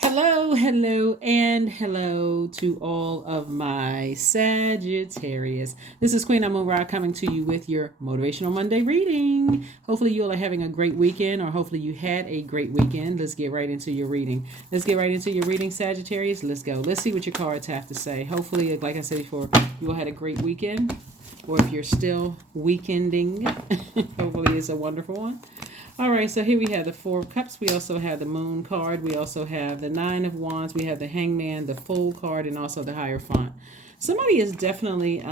Hello, hello, and hello to all of my Sagittarius. This is Queen Amun Ra coming to you with your Motivational Monday reading. Hopefully, you all are having a great weekend, or hopefully, you had a great weekend. Let's get right into your reading. Let's get right into your reading, Sagittarius. Let's go. Let's see what your cards have to say. Hopefully, like I said before, you all had a great weekend, or if you're still weekending, hopefully, it's a wonderful one. All right, so here we have the Four of Cups. We also have the Moon card. We also have the Nine of Wands. We have the Hangman, the Fool card, and also the Hierophant. Somebody is definitely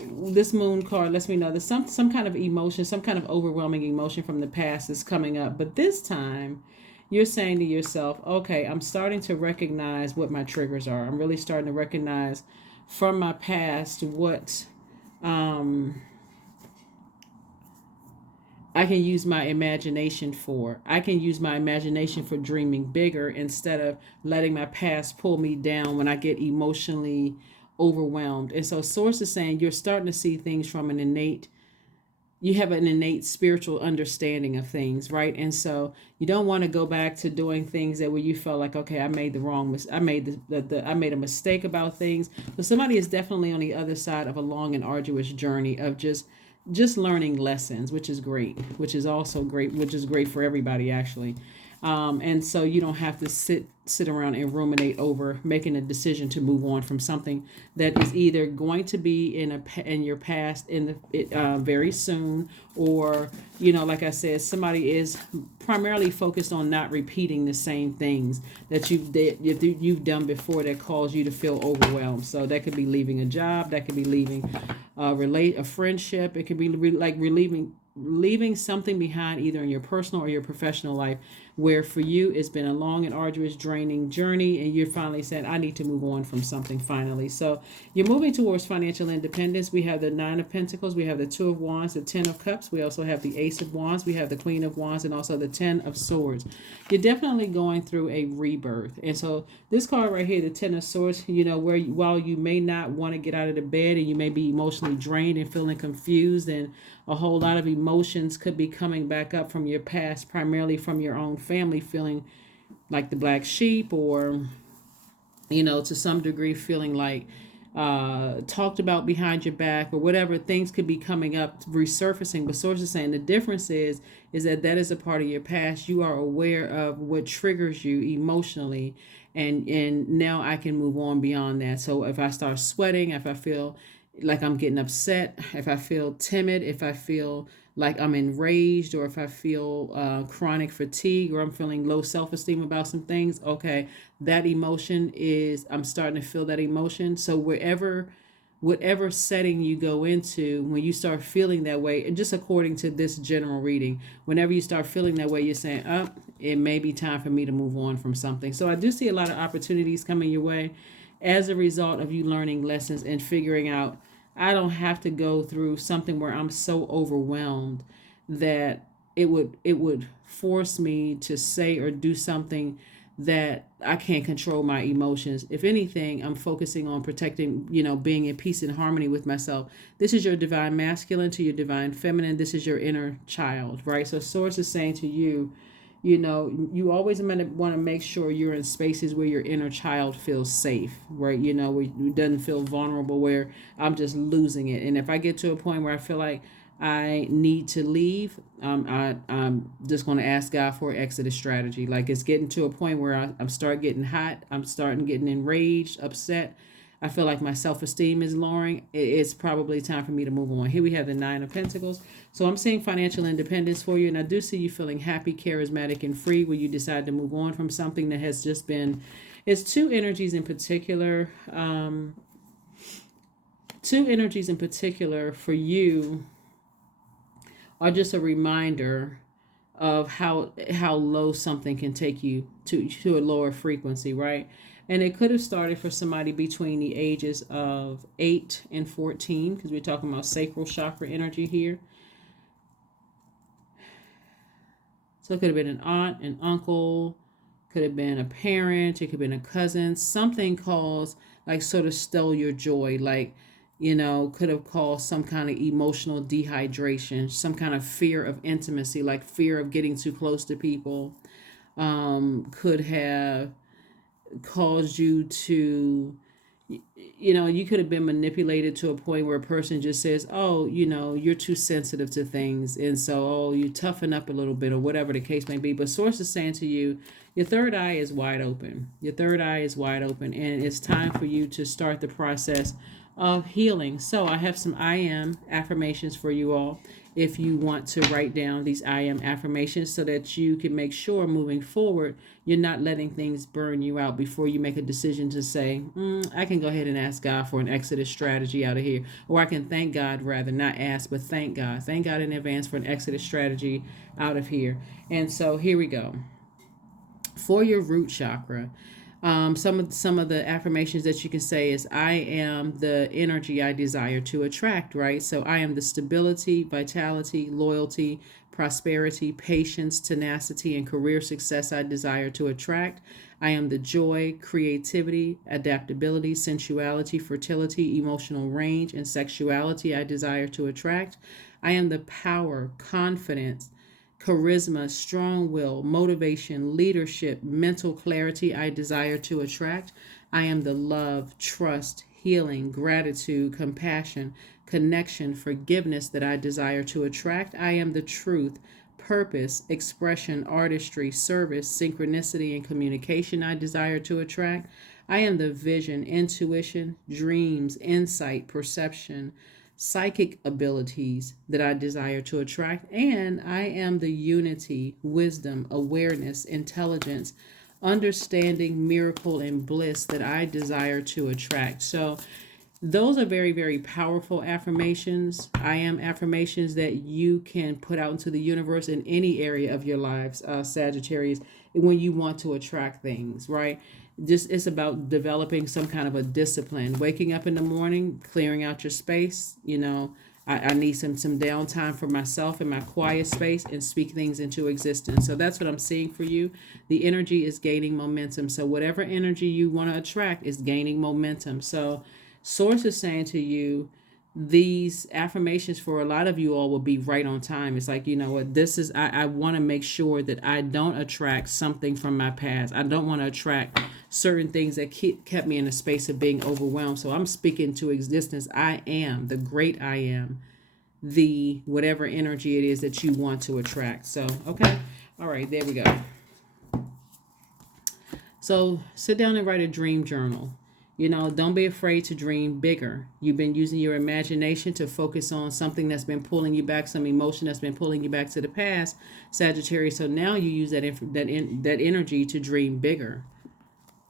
this Moon card lets me know that some kind of emotion, some kind of overwhelming emotion from the past is coming up. But this time, you're saying to yourself, okay, I'm starting to recognize what my triggers are. I'm really starting to recognize from my past what I can use my imagination for. I can use my imagination for dreaming bigger instead of letting my past pull me down when I get emotionally overwhelmed. And so Source is saying you're starting to see things from you have an innate spiritual understanding of things, right? And so you don't want to go back to doing things that where you felt like, okay, I made the wrong I made I made a mistake about things. So somebody is definitely on the other side of a long and arduous journey of just learning lessons, which is great, which is also great, which is great for everybody actually. And so you don't have to sit around and ruminate over making a decision to move on from something that is either going to be in your past very soon, or like I said, somebody is primarily focused on not repeating the same things that you've done before that cause you to feel overwhelmed. So that could be leaving a job, that could be leaving a friendship, it could be leaving something behind either in your personal or your professional life where for you it's been a long and arduous draining journey and you're finally saying I need to move on from something finally. So you're moving towards financial independence. We have the Nine of Pentacles, we have the Two of Wands, the Ten of Cups, we also have the Ace of Wands, we have the Queen of Wands, and also the Ten of Swords. You're definitely going through a rebirth. And so this card right here, the Ten of Swords, while you may not want to get out of the bed and you may be emotionally drained and feeling confused, and a whole lot of emotions could be coming back up from your past, primarily from your own family, feeling like the black sheep, or to some degree feeling like talked about behind your back, or whatever things could be coming up, resurfacing. But sources saying the difference is that is a part of your past. You are aware of what triggers you emotionally, and now I can move on beyond that. So if I start sweating, if I feel like I'm getting upset, if I feel timid, if I feel like I'm enraged, or if I feel chronic fatigue, or I'm feeling low self-esteem about some things, okay, that emotion I'm starting to feel that emotion. So whatever setting you go into, when you start feeling that way, and just according to this general reading, whenever you start feeling that way, you're saying, oh, it may be time for me to move on from something. So I do see a lot of opportunities coming your way as a result of you learning lessons and figuring out I don't have to go through something where I'm so overwhelmed that it would force me to say or do something that I can't control my emotions. If anything, I'm focusing on protecting, being in peace and harmony with myself. This is your divine masculine to your divine feminine. This is your inner child, right? So Source is saying to you, you always want to make sure you're in spaces where your inner child feels safe, right? Where it doesn't feel vulnerable, where I'm just losing it. And if I get to a point where I feel like I need to leave, I'm just going to ask God for an exit strategy. Like it's getting to a point where I'm start getting hot, I'm starting getting enraged, upset. I feel like my self-esteem is lowering. It's probably time for me to move on. Here we have the Nine of Pentacles. So I'm seeing financial independence for you, and I do see you feeling happy, charismatic, and free when you decide to move on from something that has just been. It's two energies in particular. Two energies in particular for you are just a reminder of how low something can take you to a lower frequency, right? And it could have started for somebody between the ages of 8 and 14, because we're talking about sacral chakra energy here. So it could have been an aunt, an uncle, could have been a parent, it could have been a cousin. Something caused, like, sort of stole your joy, like, could have caused some kind of emotional dehydration, some kind of fear of intimacy, like fear of getting too close to people. could have caused you to, you could have been manipulated to a point where a person just says, oh, you're too sensitive to things. And so, oh, you toughen up a little bit or whatever the case may be. But source is saying to you, your third eye is wide open. Your third eye is wide open. And it's time for you to start the process of healing. So I have some I am affirmations for you all. If you want to write down these I am affirmations so that you can make sure moving forward, you're not letting things burn you out before you make a decision to say, I can go ahead and ask God for an exodus strategy out of here. Or I can thank God, rather, not ask, but thank God. Thank God in advance for an exodus strategy out of here. And so here we go. For your root chakra, some of the affirmations that you can say is, I am the energy I desire to attract, right? So I am the stability, vitality, loyalty, prosperity, patience, tenacity, and career success I desire to attract. I am the joy, creativity, adaptability, sensuality, fertility, emotional range, and sexuality I desire to attract. I am the power, confidence, charisma, strong will, motivation, leadership, mental clarity I desire to attract. I am the love, trust, healing, gratitude, compassion, connection, forgiveness that I desire to attract. I am the truth, purpose, expression, artistry, service, synchronicity, and communication I desire to attract. I am the vision, intuition, dreams, insight, perception, psychic abilities that I desire to attract. And I am the unity, wisdom, awareness, intelligence, understanding, miracle, and bliss that I desire to attract. So those are very, very powerful affirmations. I am affirmations that you can put out into the universe in any area of your lives, Sagittarius, when you want to attract things, right? Just it's about developing some kind of a discipline. Waking up in the morning, clearing out your space. I need some downtime for myself in my quiet space and speak things into existence. So that's what I'm seeing for you. The energy is gaining momentum. So whatever energy you want to attract is gaining momentum. So source is saying to you, these affirmations for a lot of you all will be right on time. It's like, what this is, I want to make sure that I don't attract something from my past. I don't want to attract certain things that kept me in a space of being overwhelmed. So I'm speaking to existence. I am the great I am, the whatever energy it is that you want to attract. So, okay. All right, there we go. So sit down and write a dream journal. Don't be afraid to dream bigger. You've been using your imagination to focus on something that's been pulling you back, some emotion that's been pulling you back to the past, Sagittarius. So now you use that energy to dream bigger.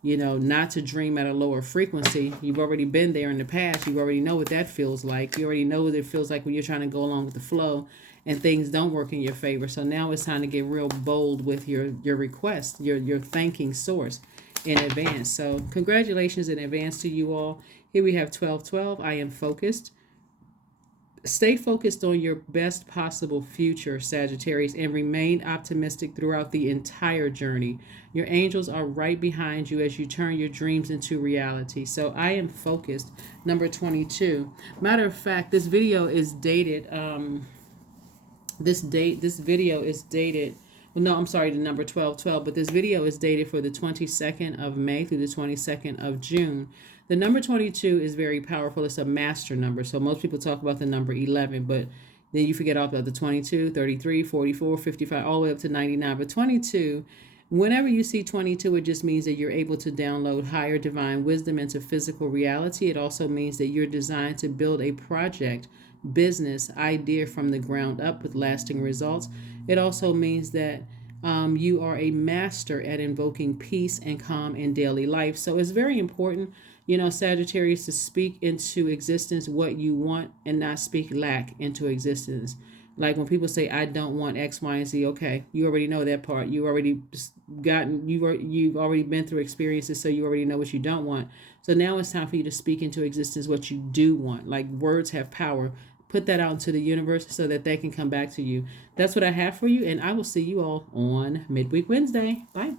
Not to dream at a lower frequency. You've already been there in the past. You already know what that feels like. You already know what it feels like when you're trying to go along with the flow and things don't work in your favor. So now it's time to get real bold with your request, your thanking source in advance. So congratulations in advance to you all. Here we have 1212. I am focused. Stay focused on your best possible future, Sagittarius, and remain optimistic throughout the entire journey. Your angels are right behind you as you turn your dreams into reality. So I am focused. Number 22. Matter of fact, this video is dated. This video is dated. Well, no, I'm sorry, the number 1212, but this video is dated for the 22nd of May through the 22nd of June. The number 22 is very powerful. It's a master number. So most people talk about the number 11, but then you forget all about the 22, 33, 44, 55, all the way up to 99. But 22, whenever you see 22, it just means that you're able to download higher divine wisdom into physical reality. It also means that you're designed to build a project, business, idea from the ground up with lasting results. It also means that you are a master at invoking peace and calm in daily life. So it's very important, Sagittarius, to speak into existence what you want and not speak lack into existence. Like when people say, I don't want X, Y, and Z, okay, you already know that part. You've already been through experiences, so you already know what you don't want. So now it's time for you to speak into existence what you do want. Like words have power. Put that out into the universe so that they can come back to you. That's what I have for you, and I will see you all on Midweek Wednesday. Bye.